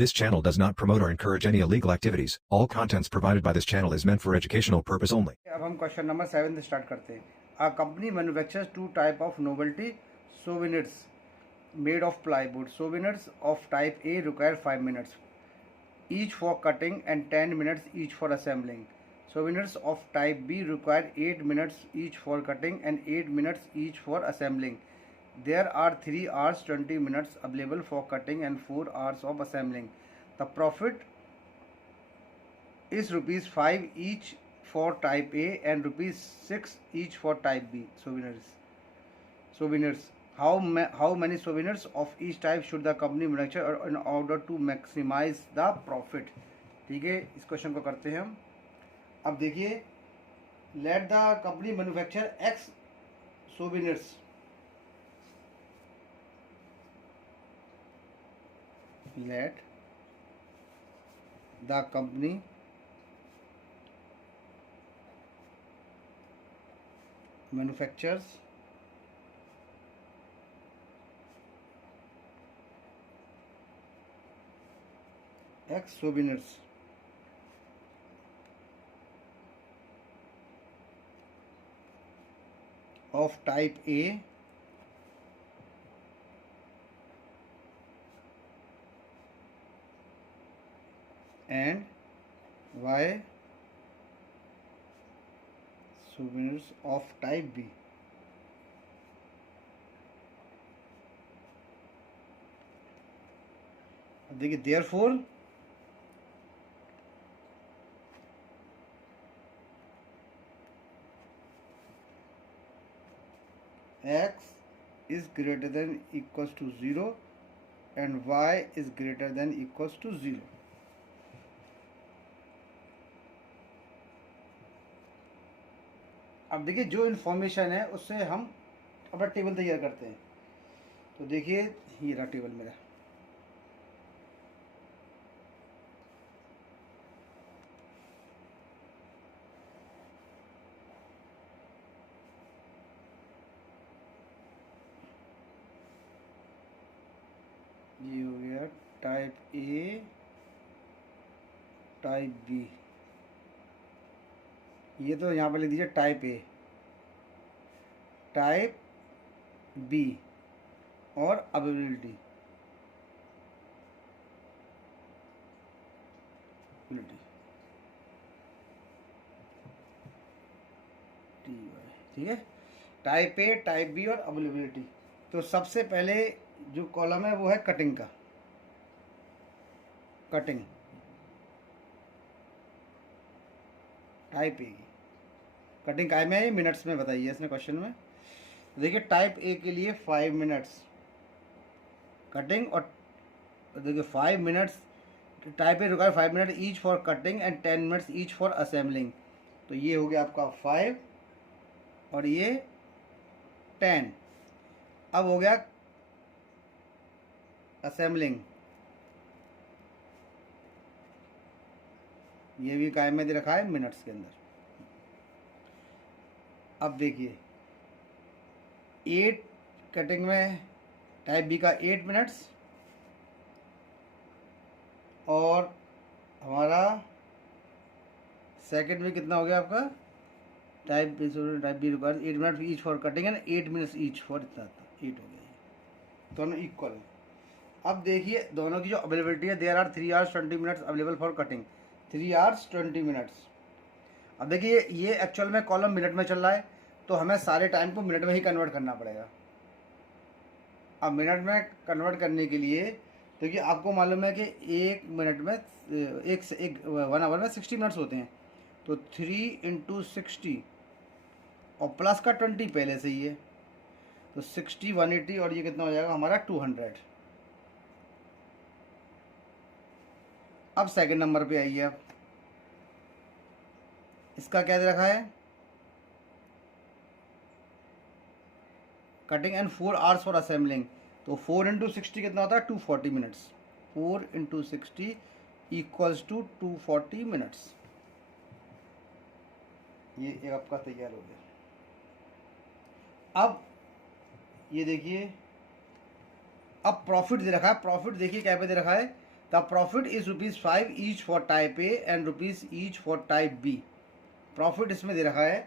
This channel does not promote or encourage any illegal activities. All contents provided by this channel is meant for educational purpose only. अब हम question number 7 से start करते हैं. A company manufactures two type of novelty souvenirs made of plywood. Souvenirs of type A require 5 minutes each for cutting and 10 minutes each for assembling. Souvenirs of type B require 8 minutes each for cutting and 8 minutes each for assembling. There are 3 hours 20 minutes available for cutting and 4 hours of assembling. The profit is ₹5 each for type A and ₹6 each for type B. Souvenirs. How many souvenirs of each type should the company manufacture in order to maximize the profit? ठीक है, इस question को करते हैं हम. अब देखिए, let the company manufacture X souvenirs. Let the company manufactures X souvenirs of type A and Y souvenirs of type B. अब देखिए, therefore X is greater than equals to 0 and Y is greater than equals to 0. अब देखिए, जो information है उससे हम अपना table तैयार करते हैं. तो देखिए, ये रहा टेबल मेरा. ये हो गया टाइप ए, टाइप बी. ये तो यहाँ पर लिख दीजिए टाइप ए, टाइप बी और अवेलेबिलिटी. ठीक है, टाइप ए, टाइप बी और अवेलेबिलिटी. तो सबसे पहले जो कॉलम है वो है कटिंग का. कटिंग टाइप ए की कटिंग काय में है, मिनट्स में बताइए इसने क्वेश्चन में. देखिए, टाइप ए के लिए 5 मिनट्स कटिंग और देखिए 5 minutes. Type A require 5 minute each for cutting and 10 minutes each for assembling. तो ये हो गया आपका 5 और ये 10. अब हो गया असेंबलिंग. ये भी काय में दे रखा है मिनट्स के अंदर. अब देखिए, 8 कटिंग में टाइप बी का 8 मिनट्स और हमारा सेकंड में कितना हो गया आपका type be require 8 minute each for cutting and 8 minutes each for इतना 8 हो गया. दोनों इक्वल है. अब देखिए, दोनों की जो अवेलेबिलिटी है, there are 3 hours 20 minutes available for cutting. 3 hours 20 minutes. अब देखिए, ये एक्चुअल में कॉलम मिनट में चल रहा है, तो हमें सारे टाइम को मिनट में ही कन्वर्ट करना पड़ेगा. अब मिनट में कन्वर्ट करने के लिए देखिए, आपको मालूम है कि एक मिनट में एक 1 आवर में 60 मिनट्स होते हैं. तो 3 × 60 और प्लस का 20 पहले से ही है, तो 60 180 और ये कितना हो जाएगा हमारा 200. अब सेकंड नंबर पे आइए. अब इसका क्या दे रखा है, cutting and 4 hours for assembling. तो 4 × 60 कितना होता है 240 मिनट्स. 4 × 60 equals to 240 minutes. ये एक आपका तैयार हो गया. अब ये देखिए, अब प्रॉफिट दे रखा है. प्रॉफिट देखिए क्या पे दे रखा है, the profit is ₹5 each for type A and rupees each for type B. Profit इसमें दे रखा है,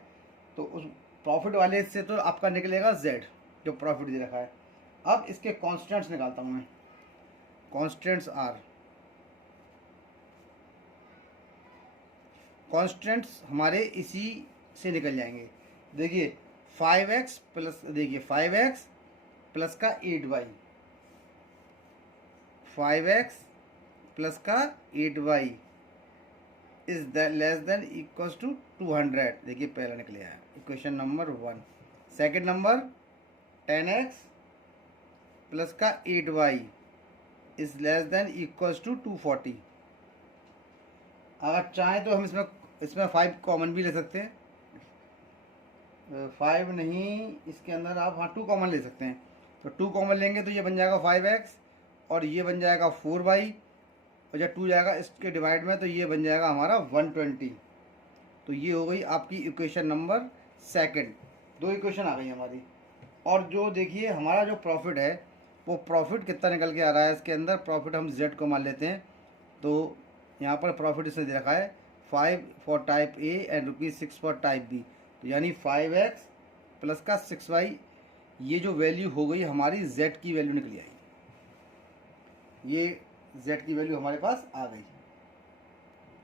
तो उस प्रॉफिट वाले से तो आपका निकलेगा जेड, जो प्रॉफिट दे रखा है। अब इसके कॉन्स्टेंट्स निकालता हूँ मैं। कॉन्स्टेंट्स आर, कॉन्स्टेंट्स हमारे इसी से निकल जाएंगे। देखिए 5x प्लस, देखिए 5x प्लस का 8y, 5x प्लस का 8y is less than equals to 200। देखिए पहला निकल आया, equation number 1। Second number 10x plus का 8y is less than equals to 240। अगर चाहें तो हम इसमें 5 कॉमन भी ले सकते हैं। 5 नहीं, इसके अंदर आप 2 कॉमन ले सकते हैं। तो 2 कॉमन लेंगे तो ये बन जाएगा 5x और ये बन जाएगा 4y, और जब 2 जाएगा इसके डिवाइड में तो ये बन जाएगा हमारा 120। तो ये हो गई आपकी इक्वेशन नंबर सेकंड। 2 इक्वेशन आ गई हमारी। और जो देखिए हमारा जो प्रॉफिट है, वो प्रॉफिट कितना निकल के आ रहा है, इसके अंदर प्रॉफिट हम z को मान लेते हैं। तो यहाँ पर प्रॉफिट इसने दे रखा है 5 for type A and ₹6 for type B. तो यानी 5x प्लस का 6y, ये जो वैल्यू हो गई हमारी z की वैल्यू निकली आई। ये z की वैल्यू हमारे पास आ गई।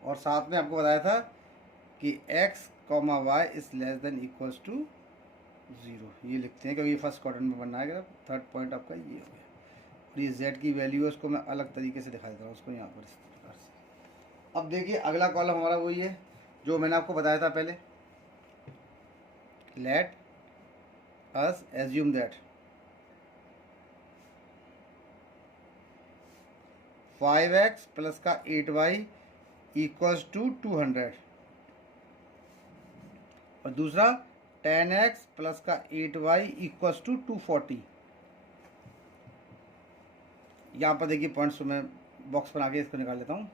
और साथ में आपको बताया था कि x, y is less than equals to 0। ये लिखते हैं क्योंकि फर्स्ट क्वाड्रेंट में बनना है। थर्ड पॉइंट आपका ये हो गया। और ये z की वैल्यू है, उसको मैं अलग तरीके से दिखा देता हूँ उसको यहाँ पर इस प्रकार से। अब देखिए अगला कॉलम हमारा वही है जो मैंने आपको बताया था पहले। Let us assume that 5x plus का 8y इक्वल्स टू 200, और दूसरा 10x प्लस का 8y इक्वल्स टू 240। यहाँ पर देखिए पॉइंट्स मैं बॉक्स बना के इसको निकाल लेता हूँ।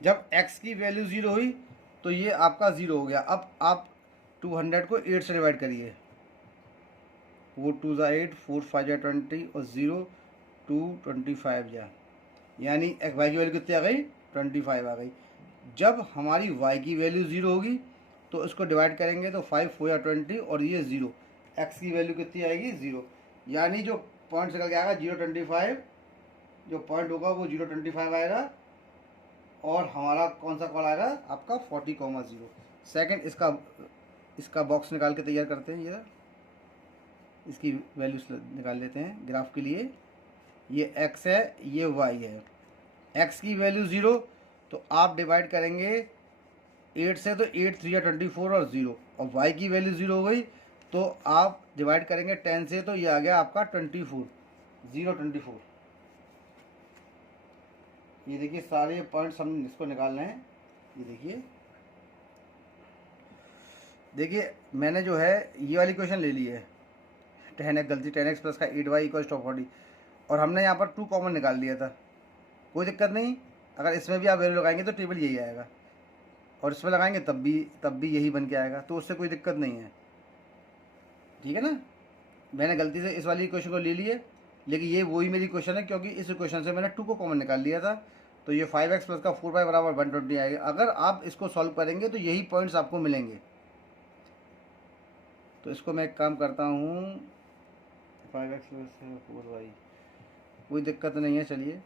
जब x की वैल्यू 0 हुई तो ये आपका 0 हो गया। अब आप 200 को 8 से डिवाइड करिए। 4 2 ज़ा 8, 4 5 ज़ा 20 और 0 2 25 जा, यानी y की वैल्यू कितनी आ गई, 25 आ गई। जब हमारी y की वैल्यू 0 होगी तो इसको डिवाइड करेंगे तो 5 4 या 20 और ये 0, x की वैल्यू कितनी आएगी, 0। यानी जो पॉइंट निकल के आएगा 0.25, जो पॉइंट होगा वो 0.25 आएगा। और हमारा कौन सा कॉल आएगा आपका 40,0। सेकंड इसका बॉक्स निकाल के तैयार करते हैं। ये इसकी वैल्यूज निकाल लेते हैं ग्राफ के लिए। ये x है, ये y है। x की वैल्यू 0 तो आप डिवाइड करेंगे 8 से, तो 8 3 या 24 और 0। और y की वैल्यू 0 हो गई तो आप डिवाइड करेंगे 10 से, तो ये आ गया आपका 24, 0.24। ये देखिए सारे पॉइंट्स हम इसको निकाल रहे हैं। ये देखिए मैंने जो है ये वाली क्वेश्चन ले ली है। 10x गलती, 10x प्लस का 8y इक्वल टू 40, और हमने यहाँ पर 2 कॉमन निकाल लिया था। कोई दिक्कत नहीं, अगर इसमें भी आप वैल्यू लगाएंगे तो टेबल यही आएगा, और इसमें लगाएंगे तब भी यही बन के आएगा, तो उससे कोई दिक्कत नहीं है। ठीक है ना। मैंने गलती से इस वाली क्वेश्चन को ले लिए, लेकिन ये वही मेरी क्वेश्चन है क्योंकि इस क्वेश्चन से मैंने 2 को कॉमन निकाल लिया था। तो ये 5x प्लस का 4y बराबर 120 आएगा। अगर आप इसको सॉल्व करेंगे तो यही पॉइंट्स आपको मिलेंगे। तो इसको मैं एक काम करता हूँ, 5x प्लस 4y, कोई दिक्कत नहीं है। चलिए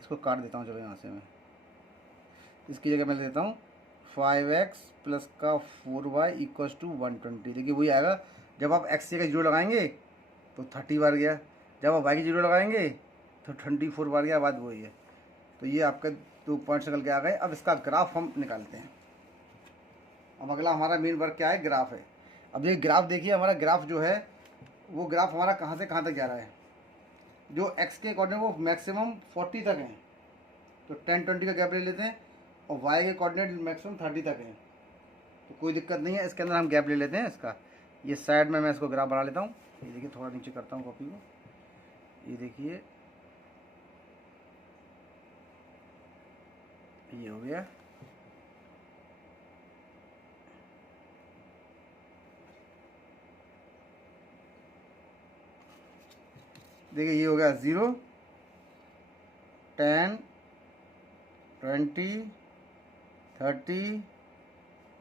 इसको काट देता हूँ। चलो यहाँ से मैं इसकी जगह मैं देता हूँ 5x प्लस का 4y इक्वल्स टू 120। देखिए वही आएगा। जब आप x की जगह 0 लगाएंगे तो 30 बार गया, जब आप y की 0 लगाएंगे तो 24 बार गया, बात वही है। तो ये आपके 2 पॉइंट्स निकल के आ गए। अब इसका ग्राफ हम निकालते हैं। अब अगला हमारा मेन वर्क क्या है, ग्राफ है। अब ये ग्राफ देखिए, हमारा ग्राफ जो है वो ग्राफ हमारा कहाँ से कहाँ तक जा रहा है। जो x के कोऑर्डिनेट वो मैक्सिमम 40 तक हैं, तो 10 20 का गैप ले लेते हैं, और y के कोऑर्डिनेट मैक्सिमम 30 तक हैं, तो कोई दिक्कत नहीं है। इसके अंदर हम गैप ले लेते हैं इसका। ये साइड में मैं इसको ग्राफ बना लेता हूँ। ये देखिए थोड़ा नीचे करता हूँ कॉपी को। ये देखिए ये हो गया। देखिए ये हो गया 0, 10, 20, 30,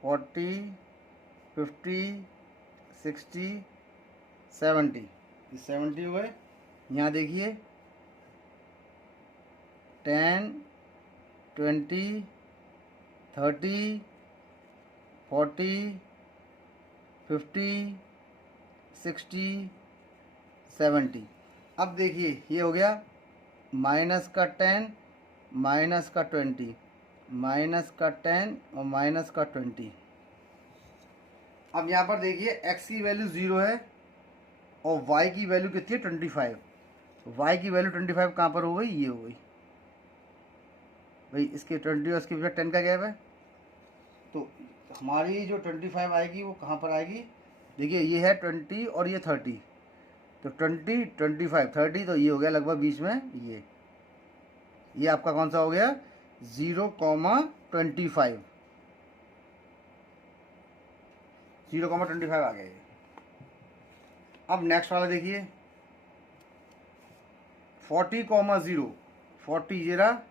40, 50, 60, 70, 70 हो गए। यहाँ देखिए 10, 20, 30, 40, 50, 60, 70। अब देखिए ये हो गया माइनस का 10, माइनस का 20, माइनस का 10 और माइनस का 20। अब यहाँ पर देखिए x की वैल्यू 0 है और y की वैल्यू कितनी है 25। y की वैल्यू 25 कहाँ पर हो गई, ये हो गई भाई, इसके 20 और इसके 10 का गैप है। तो हमारी जो 25 आएगी वो कहाँ पर आएगी, देखिए ये है 20 और ये 30, तो 20, 25, 30, तो ये हो गया लगभग बीच में, ये आपका कौन सा हो गया 0,25, 0,25 आ गया ये। अब नेक्स्ट वाला देखिए 40,0, 40 जीरा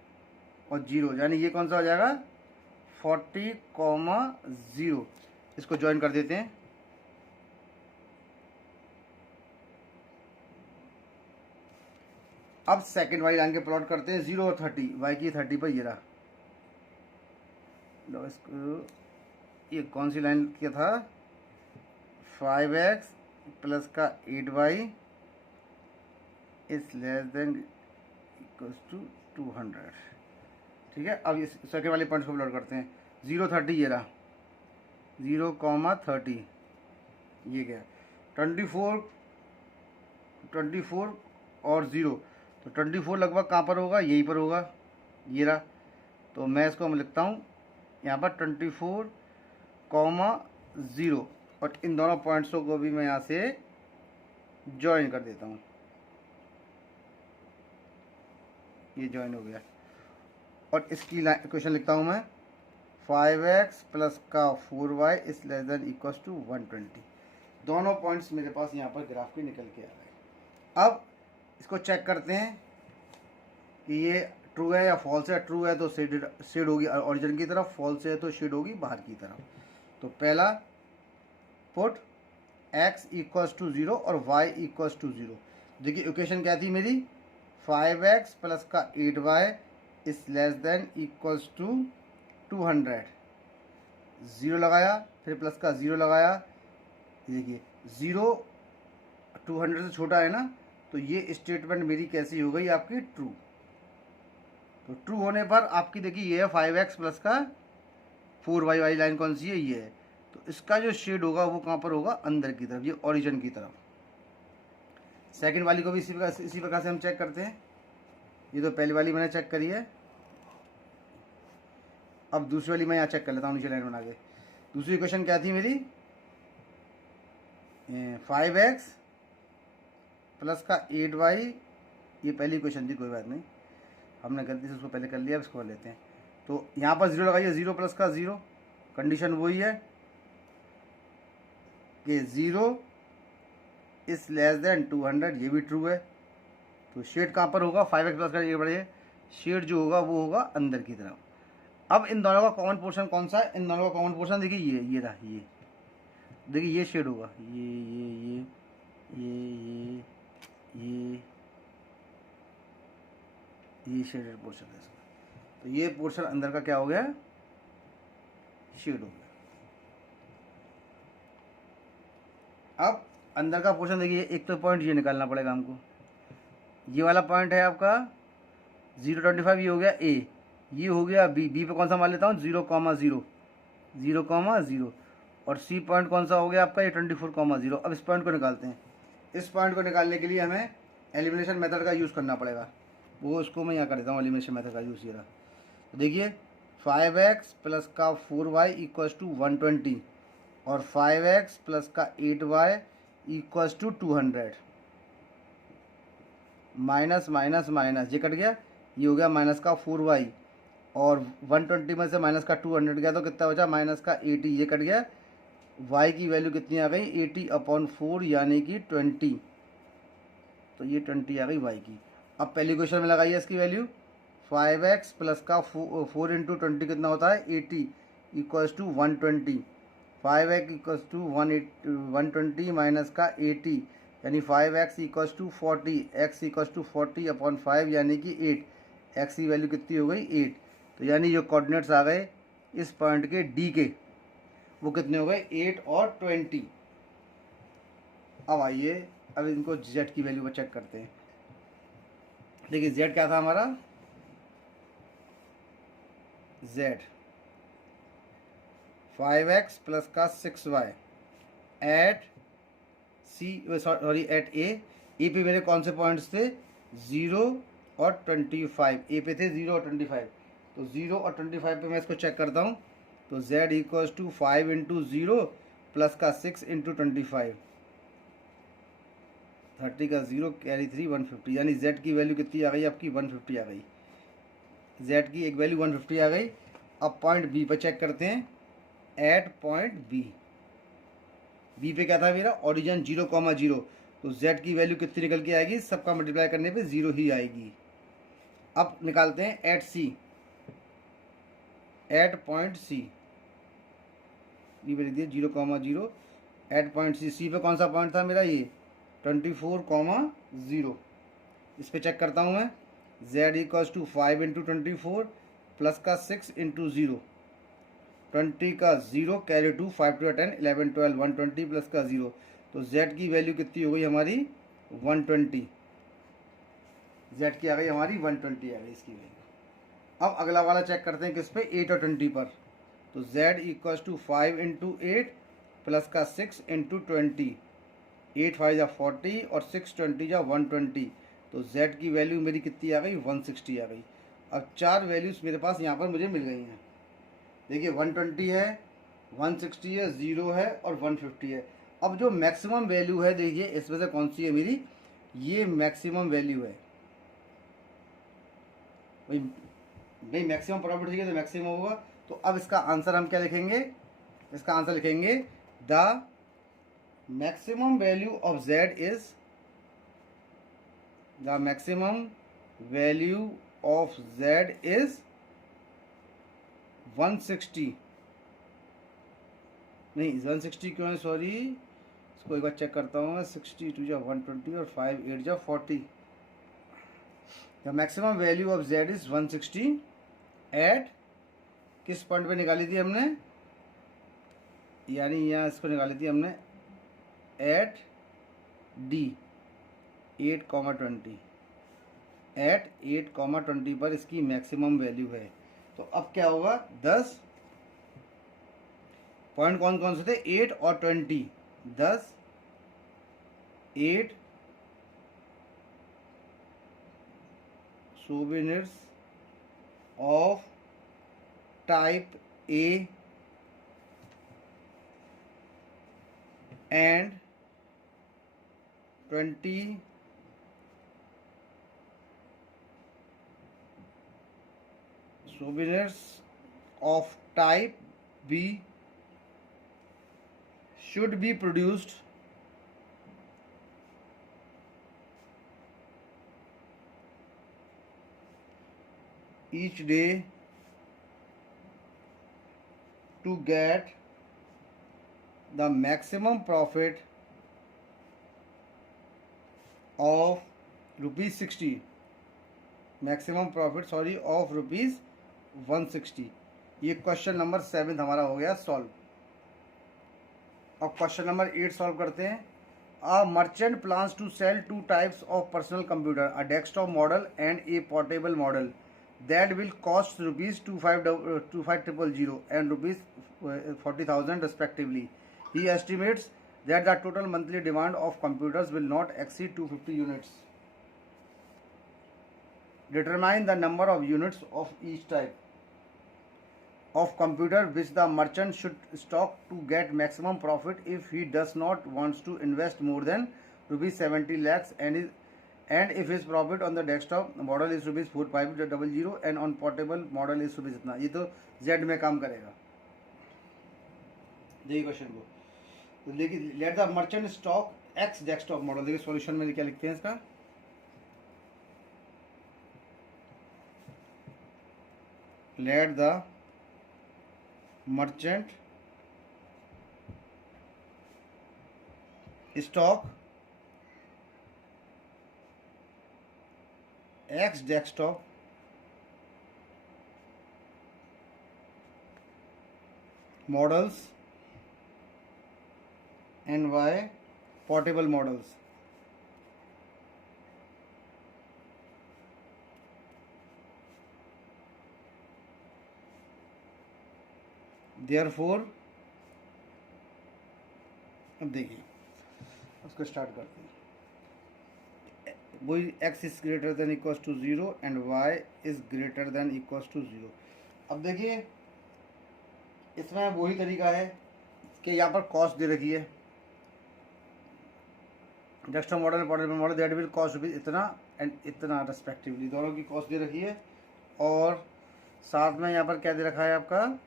और 0, यानी ये कौन सा हो जाएगा 40,0। इसको ज्वाइन कर देते हैं। अब सेकंड वाली लाइन के प्लॉट करते हैं 0 और 30, वाई की 30 पर ये रहा। लो इसको, ये कौन सी लाइन किया था, 5x प्लस का 8y is less than equals to 200। ठीक है, अब इस सेकंड वाले पॉइंट्स को प्लॉट करते हैं। 0, 30 ये रहा, 0,30 ये क्या 24 और 0, तो 24 लगभग कहाँ पर होगा, यहीं पर होगा, ये रहा। तो मैं इसको मैं लिखता हूँ यहाँ पर 24,0 और इन दोनों पॉइंट्सों को भी मैं यहाँ से ज्वाइन कर देता हूँ, ये ज्वाइन हो गया। और इसकी क्वेश्चन लिखता हूँ मैं 5x प्लस का 4y is less than equals to 120। दोनों पॉइंट्स मेरे पास यहाँ पर ग्राफ के निकल के आ गए। अब इसको चेक करते हैं कि ये ट्रू है या फॉल्स है। ट्रू है तो शेड होगी ओरिजिन की तरफ, फॉल्स है तो शेड होगी बाहर की तरफ। तो पहला पुट x इक्वल्स टू 0 और y इक्वल्स टू 0। देखिए इक्वेशन क्या थी मेरी, 5x प्लस का 8y is less than equals to 200। 0 लगाया, फिर प्लस का 0 लगाया, देखिए 0 200 से छोटा है ना, तो ये स्टेटमेंट मेरी कैसी हो गई आपकी ट्रू। तो ट्रू होने पर आपकी देखिए ये है 5x प्लस का 4y वाली लाइन कौन सी है, ये है। तो इसका जो शेड होगा वो कहाँ पर होगा, अंदर की तरफ, ये ओरिजिन की तरफ। सेकंड वाली को भी इसी प्रकार से हम चेक करते हैं। ये तो पहली वाली मैंने चेक करी है, अब दूसरी वाली मैं यहाँ चेक कर लेता हूँ नीचे लाइन बना के। दूसरी इक्वेशन क्या थी मेरी, 5x प्लस का 8y, ये पहली इक्वेशन थी, कोई बात नहीं, हमने गलती से उसको पहले कर लिया, अब इसको कर लेते हैं। तो यहाँ पर 0 लगाइए, 0 प्लस का 0, कंडीशन वही है कि 0 इज लेस देन 200, ये भी ट्रू है। तो शेड कहाँ पर होगा, 5x प्लस का, ये बढ़िए शेड जो होगा वो होगा अंदर की तरफ। अब इन दोनों का कॉमन पोर्शन कौन सा है, इन दोनों का कॉमन पोर्शन देखिए ये रहा, ये देखिए ये शेड होगा, ये शेडेड पोर्शन है इसका। तो ये पोर्शन अंदर का क्या हो गया, शेड हो गया। अब अंदर का पोर्शन देखिए, एक तो पॉइंट ये निकालना पड़ेगा हमको, ये वाला पॉइंट है आपका 0.25, ये हो गया ए, ये हो गया बी, बी पे कौन सा मान लेता हूँ 0,0, 0,0, और सी पॉइंट कौन सा हो गया आपका ये 24,0। अब इस पॉइंट को निकालते हैं। इस पॉइंट को निकालने के लिए हमें एलिमिनेशन मेथड का यूज़ करना पड़ेगा, वो इसको मैं यहाँ कर देता हूँ एलिमिनेशन मेथड का यूज़। ये रहा, तो देखिए 5x प्लस का 4y इक्वल्स टू 120 और 5x प्लस का 8y equals to 200। Minus minus minus ये कट गया, ये हो गया माइनस का 4y, और 120 में से माइनस का 200 गया तो कितना बचा, माइनस का 80, ये कट गया। y की वैल्यू कितनी आ गई, 80/4 यानी कि 20। तो ये 20 आ गई वाई की। अब पहली क्वेश्चन में लगाइए इसकी वैल्यू, 5x प्लस का 4 इंटू 20 कितना होता है 80 equals to 120। 5x equals to 120 minus का 80 यानी 5x equals to 40, x equals to 40 upon 5 यानी कि 8, x की वैल्यू कितनी हो गई 8। तो यानी जो कोऑर्डिनेट्स आ गए इस पॉइंट के डी के वो कितने हो गए 8 और 20। अब आइए अब इनको z की वैल्यू पर चेक करते हैं। देखिए z क्या था हमारा, z 5x प्लस का 6y एट सी सॉरी एट ए पे मेरे कौन से पॉइंट्स थे 0 और 25, ए पे थे 0 और 25। तो 0 और 25 पे मैं इसको चेक करता हूँ। तो z equals to 5 into 0 plus का 6 इंटू 25, 30 का 0 कैरी 3 150 यानी z की वैल्यू कितनी आ गई आपकी 150 आ गई। z की एक वैल्यू 150 आ गई। अब पॉइंट बी पर चेक करते हैं, एट पॉइंट बी पे क्या था मेरा ओरिजिन 0,0, तो z की वैल्यू कितनी निकल के आएगी, सबका मल्टीप्लाई करने पे 0 ही आएगी। अब निकालते हैं एट सी, एट पॉइंट सी लिख दिए 0,0 एट पॉइंट सी पे कौन सा पॉइंट था मेरा ये 24,0। इस पे चेक करता हूँ मैं, z equals to 5 into 24 plus का 6 इंटू 0, 20 का 0 कैरी 2 5 टू 10 11 12 120 प्लस का 0, तो z की वैल्यू कितनी हो गई हमारी 120। z की आ गई हमारी 120 आ गई इसकी वैल्यू। अब अगला वाला चेक करते हैं किस पे 8 और 20 पर। तो z equals to 5 into 8 plus का 6 इंटू 20, 8 5 जा 40 और 6 20 जा 120, तो z की वैल्यू मेरी कितनी आ गई 160 आ गई। अब चार वैल्यूज़ मेरे पास यहाँ पर मुझे मिल गई हैं। देखिए 120 है, 160 है, 0 है और 150 है। अब जो मैक्सिमम वैल्यू है देखिए इसमें से कौन सी है मेरी, ये मैक्सिमम वैल्यू है भाई मैक्सिमम प्रॉफिट है तो मैक्सिमम होगा। तो अब इसका आंसर हम क्या लिखेंगे, इसका आंसर लिखेंगे the maximum value of z is, the maximum value of z is 160, नहीं 160 क्यों है सॉरी, इसको एक बार चेक करता हूँ मैं, 62 जा 120 और 5 8 जा 40। The maximum value of z is 160 at, किस पॉइंट पे निकाली थी हमने, यानी यहाँ इसको निकाली थी हमने एट डी 8,20, एट 8,20 पर इसकी मैक्सिमम वैल्यू है। तो अब क्या होगा 10 पॉइंट कौन कौन से थे 8 और 20, 10 8 souvenirs of type A and 20 souvenirs of type B should be produced each day to get the maximum profit of rupees 60, maximum profit sorry of rupees 160। ये क्वेश्चन नंबर 7 हमारा हो गया सॉल्व। अब क्वेश्चन नंबर 8 सॉल्व करते हैं। A merchant plans to sell two types of personal computer, a desktop model and a portable model that will cost rupees 25,000 and rupees 40,000 respectively. He estimates that the total monthly demand of computers will not exceed 250 units. Determine the number of units of each type of computer which the merchant should stock to get maximum profit if he does not wants to invest more than rupees 70 lakhs and if his profit on the desktop model is rupees 4500 and on portable model is rupees इतना। ये तो Z में काम करेगा। देखिए question को, तो देखिए let the merchant stock x desktop model. देखिए सॉल्यूशन में क्या लिखते हैं इसका, let the merchant stock X desktop models and Y portable models. Therefore, अब देखिए उसको स्टार्ट करते हैं। वही x is greater than equal to 0 and y is greater than equal to 0। अब देखिए इसमें वही तरीका है कि यहाँ पर कॉस्ट दे रखी है, desktop model portable model that will cost rupees इतना एंड इतना रेस्पेक्टिवली, दोनों की कॉस्ट दे रखी है। और साथ में यहाँ पर क्या दे रखा है आपका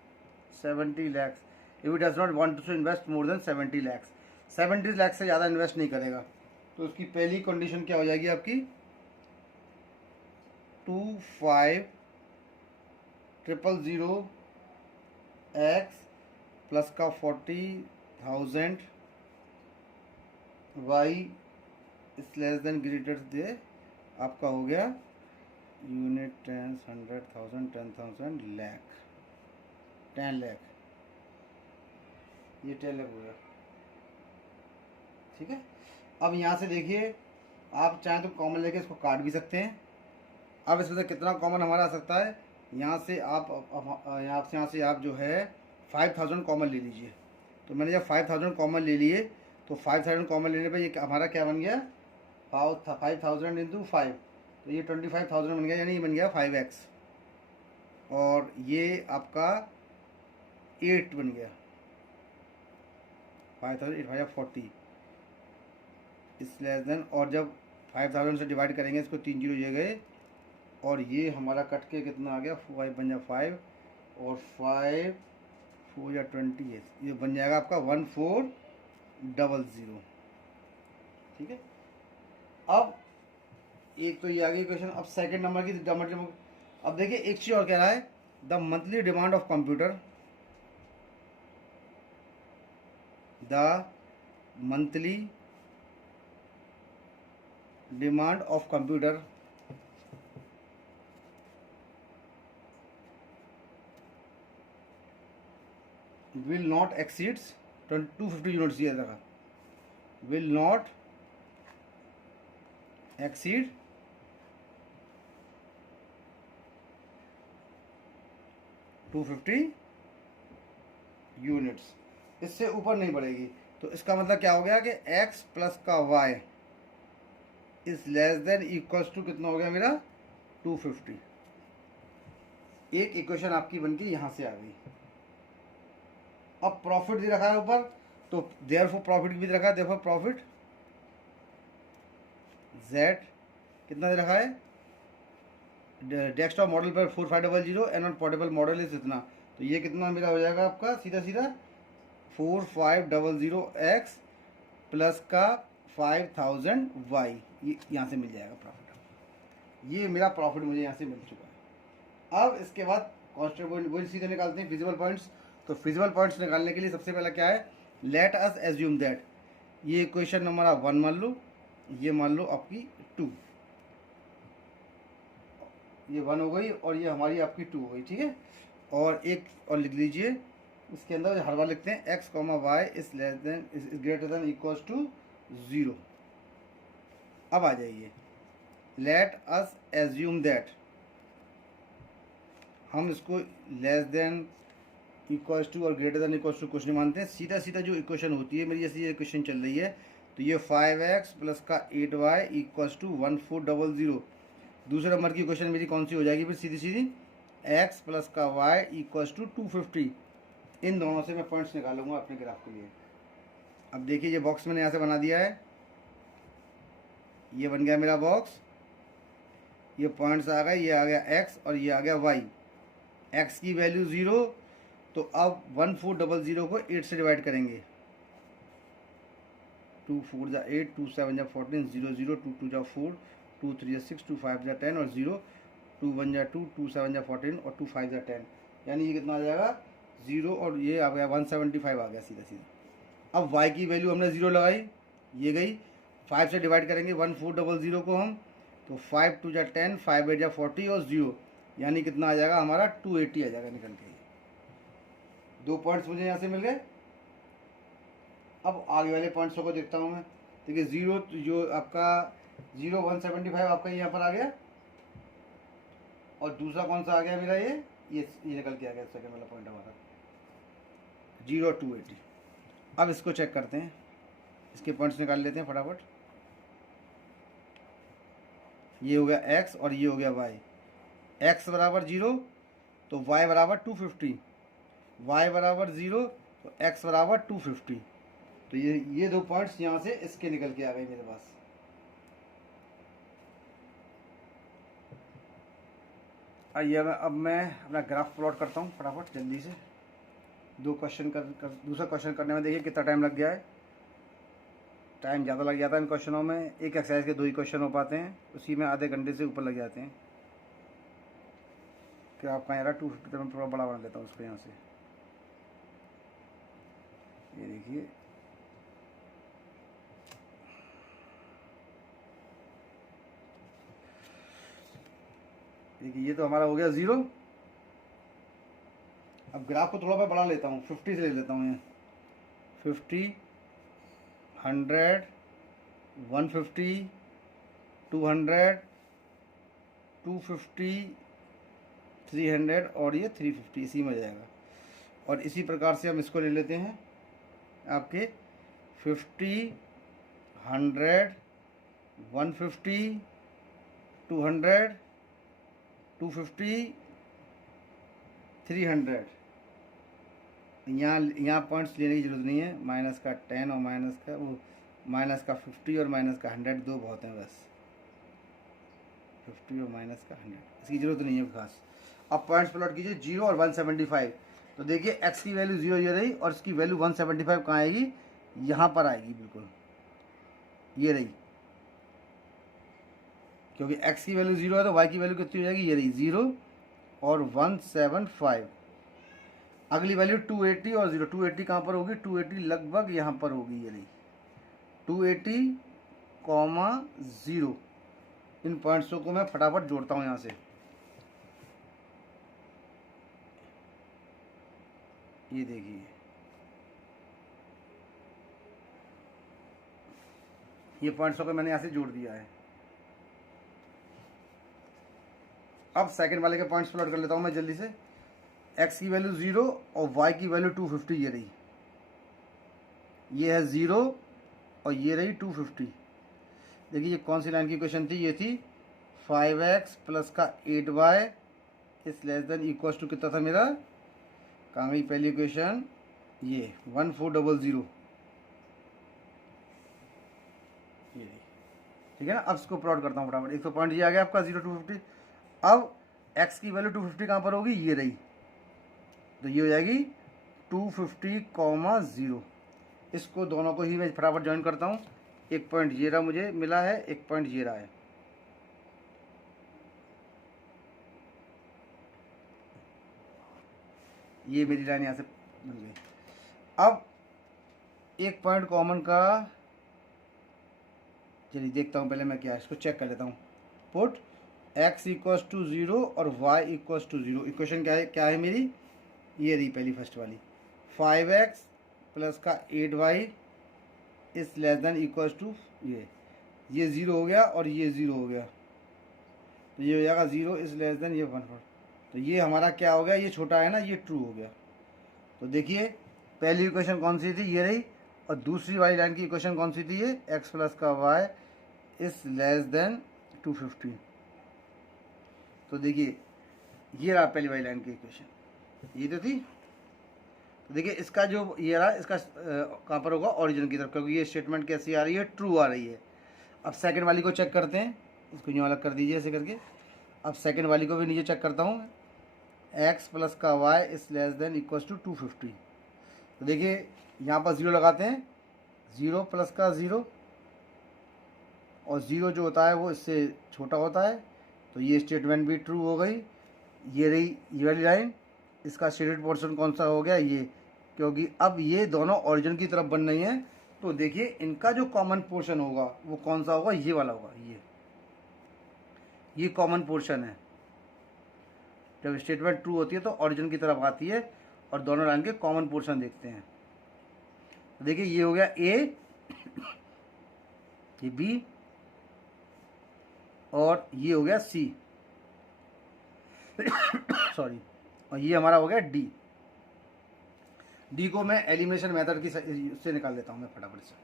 70 lakhs। If it does not want to invest more than 70 lakhs, 70 lakh से ज़्यादा इन्वेस्ट नहीं करेगा। तो उसकी पहली कंडीशन क्या हो जाएगी आपकी 25,000 x प्लस का 40,000 y इस लेस देन ग्रेटर दे आपका हो गया यूनिट 10 100,000 10,000 लाख 10 लाख, ये 10 लाख हो गया। ठीक है, अब यहाँ से देखिए आप चाहें तो कॉमन लेके इसको काट भी सकते हैं। अब इसमें से कितना कॉमन हमारा आ सकता है, यहाँ से आप यहाँ से आप जो है 5,000 कॉमन ले लीजिए। तो मैंने जब 5,000 कॉमन ले लिए तो 5,000 कॉमन लेने पे ये हमारा क्या बन गया 5,000 इंटू 5, तो ये 25,000 बन गया, यानी ये बन गया 5x और ये आपका 8 बन गया 5,000 8 40 इस लेस देन। और जब 5,000 से डिवाइड करेंगे इसको 3 जीरो ये गए और ये हमारा कट के कितना आ गया 5 बन जाए 5 और 5 4 या 20 है, ये बन जाएगा आपका 1400। ठीक है, अब एक तो ये आ गई क्वेश्चन। अब सेकंड नंबर की अब देखिए एक चीज़ और कह रहा है the monthly demand of computer, the monthly demand of computer will not exceeds 250 units दिया था, will not exceed 250 यूनिट्स, इससे ऊपर नहीं बढ़ेगी। तो इसका मतलब क्या हो गया कि x प्लस का y is less than equals to कितना हो गया मेरा 250। एक इक्वेशन आपकी बनके यहाँ से आ गई। अब प्रॉफिट दे रखा है ऊपर, तो देयरफॉर प्रॉफिट भी दे रखा है, देयरफॉर प्रॉफिट z कितना दे रखा है डेस्कटॉप मॉडल पर 4500 and on portable model is इतना, तो ये कितना मेरा हो जाएगा आपका सीधा सीधा 4500x प्लस का 5,000y, ये यहाँ से मिल जाएगा प्रॉफिट। ये मेरा प्रॉफिट मुझे यहाँ से मिल चुका है। अब इसके बाद कॉन्स्टेंट वही सीधे निकालते हैं फिजिबल पॉइंट्स। तो फिजिबल पॉइंट्स निकालने के लिए सबसे पहला क्या है, लेट अस एज्यूम दैट, ये इक्वेशन नंबर आप 1 मान लो, ये मान लो आपकी 2, ये 1 हो गई और ये हमारी आपकी 2 हो गई। ठीक है, और एक और लिख लीजिए इसके अंदर हर बार लिखते हैं x, y is less than is greater than equals to 0। अब आ जाइए लेट अस एज्यूम दैट, हम इसको लेस देन इक्वल्स टू और ग्रेटर देन इक्वल्स टू कुछ नहीं मानते हैं, सीधा सीधा जो इक्वेशन होती है मेरी, जैसे ये इक्वेशन चल रही है तो ये 5x प्लस का 8y इक्वल्स टू 1400। दूसरे नंबर की इक्वेशन मेरी कौन सी हो जाएगी फिर सीधी सीधी x प्लस का y इक्वल्स टू 250। इन दोनों से मैं पॉइंट्स निकालूंगा अपने ग्राफ के लिए। अब देखिए ये बॉक्स मैंने यहाँ से बना दिया है, ये बन गया मेरा बॉक्स, ये पॉइंट्स आ गए, ये आ गया x और ये आ गया y। x की वैल्यू 0, तो अब 1400 को 8 से डिवाइड करेंगे, 2 4 जा 8, 2 7 जा 14, 0 0, 2 2 जा 4, 2 3 जा 6, 2 5 जा 10 और 0 2 1 जा 2, 2 7 जा 14 और 2 5 जा 10, यानी ये कितना आ जाएगा 0 और ये आ गया 175 आ गया सीधा सीधा। अब y की वैल्यू हमने 0 लगाई, ये गई, 5 से डिवाइड करेंगे 1400 को हम, तो 5 2 जा 10, 5 8 जा 40 और 0, यानी कितना आ जाएगा हमारा 280 आ जाएगा निकल के। 2 पॉइंट्स मुझे यहाँ से मिल गए। अब आगे वाले पॉइंट्सों को देखता हूँ मैं। देखिए 0 जो आपका 0 175 आपका यहाँ पर आ गया, और दूसरा कौन सा आ गया मेरा, ये निकल के आ गया सेकंड वाला पॉइंट हमारा 0 280। अब इसको चेक करते हैं, इसके पॉइंट्स निकाल लेते हैं फटाफट। ये हो गया x और ये हो गया y। x बराबर 0 तो y बराबर 250, y बराबर 0 तो x बराबर 250। तो ये 2 पॉइंट्स यहाँ से इसके निकल के आ गए मेरे पास। आइए अब मैं अपना ग्राफ प्लॉट करता हूँ फटाफट जल्दी से। दूसरा क्वेश्चन करने में देखिए कितना टाइम लग गया है। टाइम ज़्यादा लग जाता है इन क्वेश्चनों में, एक एक्सरसाइज के 2 ही क्वेश्चन हो पाते हैं, उसी में आधे घंटे से ऊपर लग जाते हैं। क्या आपका यार 250 तो मैं थोड़ा बड़ा बना लेता हूँ उसको यहाँ से। ये देखिए ये तो हमारा हो गया 0। अब ग्राफ को थोड़ा मैं बढ़ा लेता हूँ, 50 से ले लेता हूँ यहाँ। 50 100 150 200 250 300 और ये 350 इसी में जाएगा। और इसी प्रकार से हम इसको ले लेते हैं आपके 50 100 150 200 250 300। यहाँ पॉइंट्स लेने की ज़रूरत नहीं है, माइनस का 10 और माइनस का 50 और माइनस का 100 दो बहुत हैं बस। 50 और माइनस का 100 इसकी ज़रूरत नहीं है खास। अब पॉइंट्स प्लॉट कीजिए 0 और 175। तो देखिए x की वैल्यू 0 ये रही और इसकी वैल्यू 175 कहाँ आएगी, यहाँ पर आएगी बिल्कुल, ये रही। क्योंकि x की वैल्यू 0 है तो y की वैल्यू कितनी हो जाएगी, ये रही 0 और 175। अगली वैल्यू 280 और 0, 280 कहाँ पर होगी, 280 लगभग यहाँ पर होगी, ये रही 280, 0। इन पॉइंट्सों को मैं फटाफट जोड़ता हूँ यहाँ से। ये देखिए ये पॉइंट्सों को मैंने यहाँ से जोड़ दिया है। अब सेकंड वाले के पॉइंट्स प्लॉट कर लेता हूँ मैं जल्दी से। x की वैल्यू 0 और y की वैल्यू 250 ये रही, ये है 0 और ये रही 250। देखिए ये कौन सी लाइन की इक्वेशन थी, ये थी 5x प्लस का 8y इस लेस देन इक्वल्स टू कितना था मेरा, कहाँ गई पहली इक्वेशन, ये 1400। ये ठीक है ना। अब इसको प्लॉट करता हूँ फटाफट। एक तो पॉइंट ये आ गया आपका 0 250। अब x की वैल्यू 250 कहाँ पर होगी, ये रही, तो ये हो जाएगी 250, 0। इसको दोनों को ही मैं फटाफट ज्वाइन करता हूँ। एक पॉइंट ये रहा मुझे मिला है, एक पॉइंट ये रहा है। ये मेरी लाइन यहाँ से बन गई। अब एक पॉइंट कॉमन का, चलिए देखता हूँ पहले मैं क्या, इसको चेक कर लेता हूँ। पुट x इक्वल्स टू 0 और y इक्वल्स टू 0। इक्वेशन क्या है मेरी, ये रही पहली फर्स्ट वाली, 5x प्लस का 8y इस लेस देन इक्वल्स टू ये 0 हो गया और ये 0 हो गया, तो ये हो जाएगा 0 इस लेस देन ये 1। तो ये हमारा क्या हो गया, ये छोटा है ना, ये ट्रू हो गया। तो देखिए पहली इक्वेशन कौन सी थी, ये रही, और दूसरी वाली लाइन की इक्वेशन कौन सी थी, ये x प्लस का y इस लेस देन 250। तो देखिए ये रहा पहली वाली लाइन की इक्वेशन, ये तो थी। तो देखिए इसका जो ये रहा, इसका कहाँ पर होगा, ओरिजिन की तरफ, क्योंकि ये स्टेटमेंट कैसी आ रही है, ट्रू आ रही है। अब सेकंड वाली को चेक करते हैं, इसको यूँ अलग कर दीजिए ऐसे करके। अब सेकंड वाली को भी नीचे चेक करता हूँ, x प्लस का y इस लेस देन इक्वल्स टू 250। तो देखिए यहाँ पर 0 लगाते हैं, 0 प्लस का 0, और 0 जो होता है वो इससे छोटा होता है, तो ये स्टेटमेंट भी ट्रू हो गई। ये रही ये वाली लाइन, इसका शेडेड पोर्शन कौन सा हो गया, ये, क्योंकि अब ये दोनों ऑरिजिन की तरफ बन रही हैं। तो देखिए इनका जो कॉमन पोर्शन होगा वो कौन सा होगा, ये वाला होगा, ये कॉमन पोर्शन है। जब स्टेटमेंट ट्रू होती है तो ऑरिजिन की तरफ आती है और दोनों लाइन के कॉमन पोर्शन देखते हैं। तो देखिए ये हो गया ए, ये बी और ये हो गया सी सॉरी, और ये हमारा हो गया डी। डी को मैं एलिमिनेशन मेथड की से निकाल लेता हूँ मैं फटाफट से।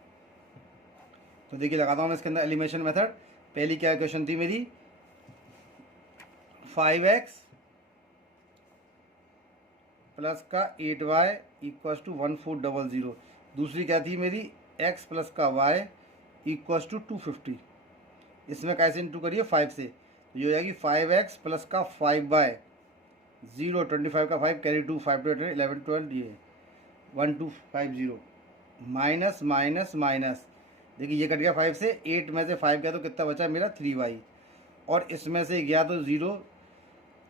तो देखिए लगाता हूँ मैं इसके अंदर एलिमिनेशन मेथड। पहली क्या इक्वेशन थी मेरी, 5x प्लस का 8y इक्वल्स टू 1400। दूसरी क्या थी मेरी, x प्लस का y इक्वल्स टू 250। इसमें कैसे इंटू करिए 5 से, तो ये हो जाएगी 5x प्लस का 5y 0, 25 का 5 कैरी 2, 5 to 11 12, ये 1250 माइनस माइनस माइनस। देखिए ये कट गया 5 से, 8 में से 5 गया तो कितना बचा मेरा 3y, और इसमें से गया तो 0,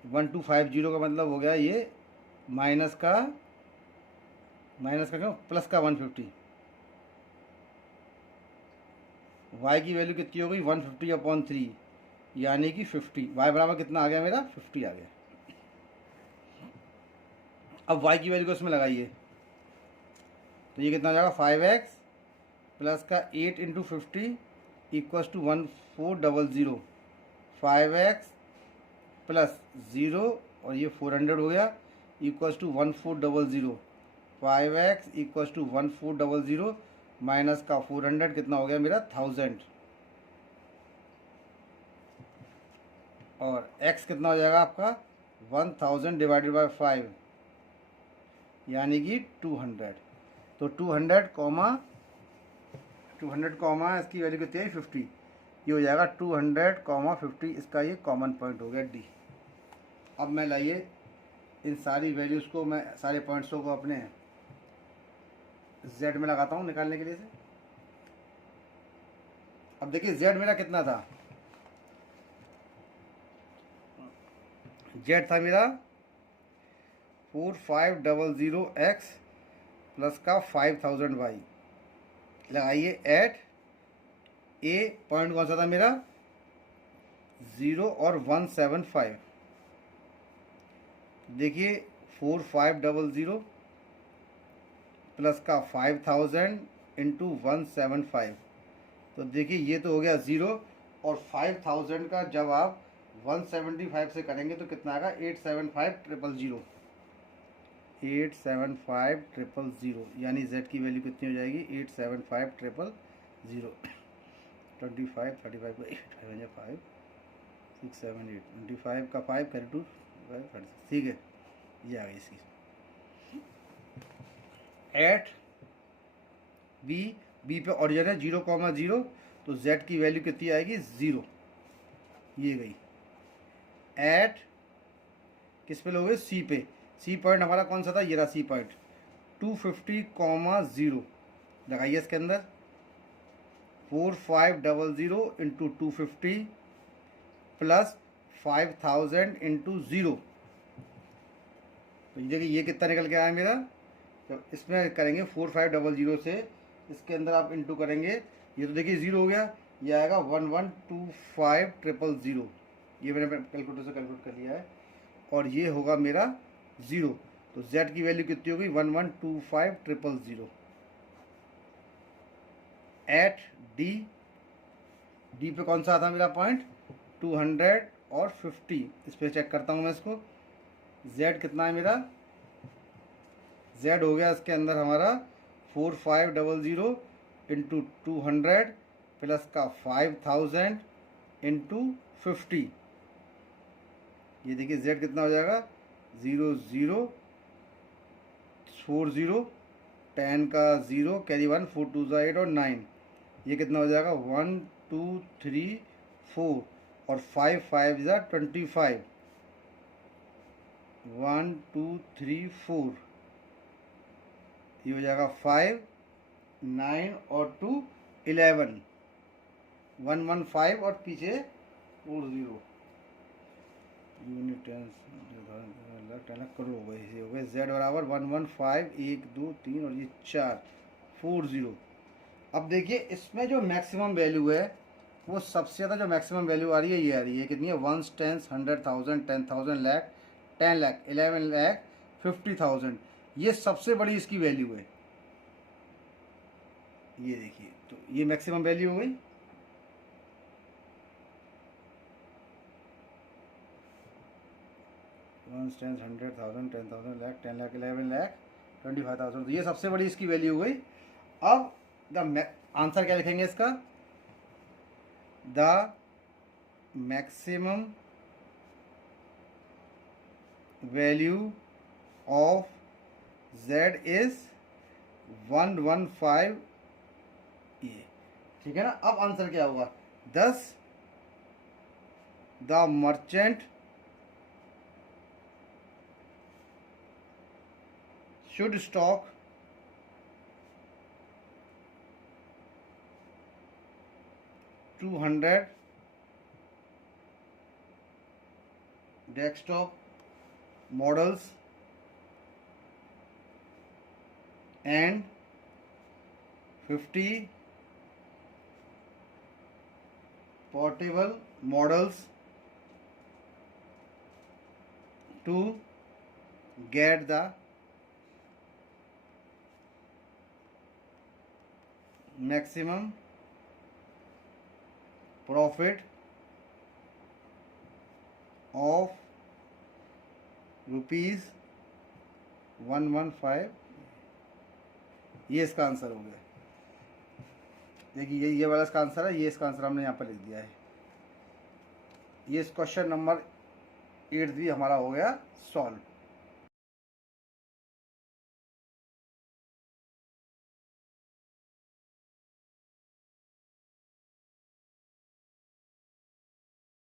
1250 का मतलब हो गया ये माइनस का क्यों, प्लस का 150। y की वैल्यू कितनी हो गई 150/3 यानी कि 50। y बराबर कितना आ गया मेरा 50 आ गया। अब y की वैल्यू को इसमें लगाइए, तो ये कितना हो जाएगा 5x प्लस का 8 into 50 equals to 1400। 5x plus 0 और ये 400 हो गया equals to 1400। 5x equals to 1400 minus का 400 कितना हो गया मेरा 1000, और x कितना हो जाएगा आपका 1000 डिवाइडेड बाय 5 यानी कि 200। तो 200 कॉमा इसकी वैल्यू कितनी है 50, ये हो जाएगा 200, इसका ये कॉमन पॉइंट हो गया डी। अब मैं लाइए इन सारी वैल्यूज़ को, मैं सारे पॉइंट्सों को अपने z में लगाता हूँ निकालने के लिए से। अब देखिए z मेरा कितना था, z था मेरा 4500x प्लस का 5000y। लगाइए एट ए, पॉइंट कौन सा था मेरा 0 और 175। देखिए 4500 प्लस का 5000 इंटू 175, तो देखिए ये तो हो गया 0, और 5000 का जब आप 175 से करेंगे तो कितना आएगा 875000। 875000 यानी z की वैल्यू कितनी हो जाएगी 875000। 25 35 को 8 5 6 7 8 25 का 5 कैरी 2 5 36, ठीक है, ये आ गई इसकी। एट बी पे ऑरिजिन है 0,0, तो z की वैल्यू कितनी आएगी 0, ये गई। एट किस पे लोगे, सी पे। सी पॉइंट हमारा कौन सा था, ये रहा सी पॉइंट 250,0 लगाइए इसके अंदर 4500 इंटू 250 प्लस 5000 इंटू 0। तो देखिए ये कितना निकल के आया मेरा, तो इसमें करेंगे 4500 से इसके अंदर आप इंटू करेंगे, ये तो देखिए 0 हो गया, ये आएगा 1125000। ये मैंने कैलकुलेटर से कैलकुलेट कर लिया है, और ये होगा मेरा 0। तो z की वैल्यू कितनी होगी 1125000। एट डी पे कौन सा आता मेरा पॉइंट 200 और 50। इस पर चेक करता हूँ मैं इसको, z कितना है मेरा, z हो गया इसके अंदर हमारा 4500 इंटू 200 प्लस का 5000 इंटू 50। ये देखिए z कितना हो जाएगा 0 0 4 0 10 का 0 कैरी 1 4 2 8 और 9। ये कितना हो जाएगा 1 2 3 4 और 5 5 25। 1 2 3 4, ये हो जाएगा 5 9 और 2 11 115 और पीछे 4 0। यूनिट 10 लाख 10 लाख करोड़ हो गए, ये हो गए। जेड बराबर 115 1 2 3 और ये 4 40। अब देखिए इसमें जो मैक्सिमम वैल्यू है वो सबसे ज़्यादा जो मैक्सिमम वैल्यू आ रही है ये आ रही है, कितनी है, 1 10 100,000 10,000 लाख 10 लाख 11 लाख 50,000, ये सबसे बड़ी इसकी वैल्यू है। ये देखिए तो ये मैक्सिमम वैल्यू हो गई। वन टेंस 100,000 10,000 लाख 10 लाख 11 लाख 25,000, तो ये सबसे बड़ी इसकी वैल्यू हो गई। अब द आंसर क्या लिखेंगे इसका, the maximum value of z is 115, ये ठीक है ना। अब आंसर क्या होगा, 10 the merchant should stock 200 desktop models and 50 portable models to get the maximum profit of rupees 115, ये इसका आंसर हो गया। देखिए ये वाला इसका आंसर है, ये इसका आंसर हमने यहाँ पर लिख दिया है। ये इस क्वेश्चन नंबर 8 भी हमारा हो गया सॉल्व।